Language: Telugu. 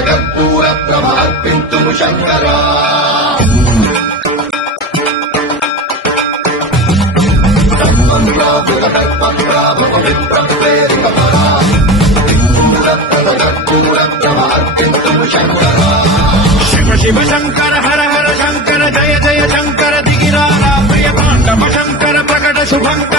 కర్పూర ప్రమర్పింతుము శంకరా శివ శివ శంకర హర హర శంకర జయ జయ శంకర దిగిరారా ప్రియ తాండవ శంకర ప్రకట శుభంకర